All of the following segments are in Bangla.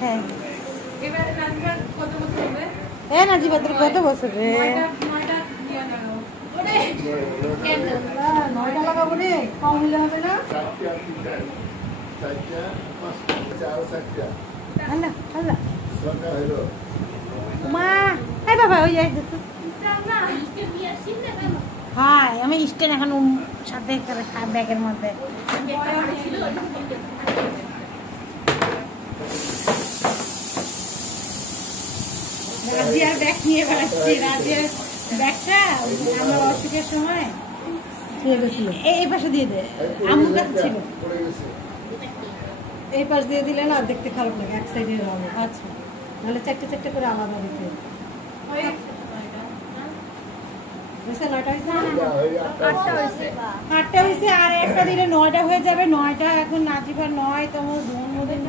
হ্যাঁ এবার নাজিবা কত বছর হবে? এ নাজিবা তোর কত বছর রে? 9টা দিয়ে দাও। ওরে কেন 9টা লাগাবো রে, কম হলে হবে না? আল্লাহ আল্লাহ মা এই বাবা ওই যাই দেখো। না আজকে বিয়ে আসিলে কেন? হ্যাঁ আমি স্ট্যান্ড এখন সাথে ব্যাগের মধ্যে। রাজিয়ার ব্যাগ নিয়ে বেড়াচ্ছি। রাজিয়ার ব্যাগটা আমার অসুখের সময় এই পাশে দিয়ে দে, আম্মুর কাছে ছিল। এই পাশ দিয়ে দিলে না দেখতে খারাপ লাগে, এক সাইডে হবে। আচ্ছা নাহলে চারটে চারটে করে আলাদা দিতে। আটটা হয়েছে আর একটা দিলে 9টা হয়ে যাবে। 9টা এখন নাজিবার 9 তোমার জন্মদিন।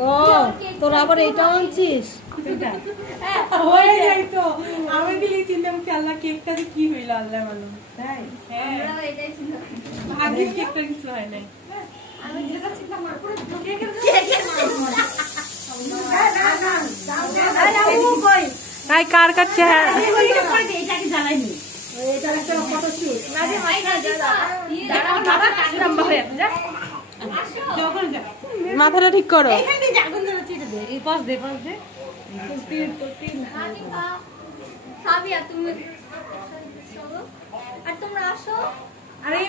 ও তোর আবার এটা আনছিস? হয়ে যাই তো আমি দিলি চিন্তা করছি আল্লাহ কেকটা কি হইল আল্লাহ মালুম। তাই আমরা এটাই চিন্তা করি আগে কেকটা কিছু হয় নাই। আমি যেটা চিন্তা করি পুরো কেকের ভাই কার কাছে এটা কি জ্বালাইনি? এটা একটা ফটোশুট নাজি মাথাটা ঠিক করো। এখানে যে আগুন ধরেছে এটা দে, এই পাশ দে পাশ দে। সাবিয়া তুমি আর তোমরা আসো আর এই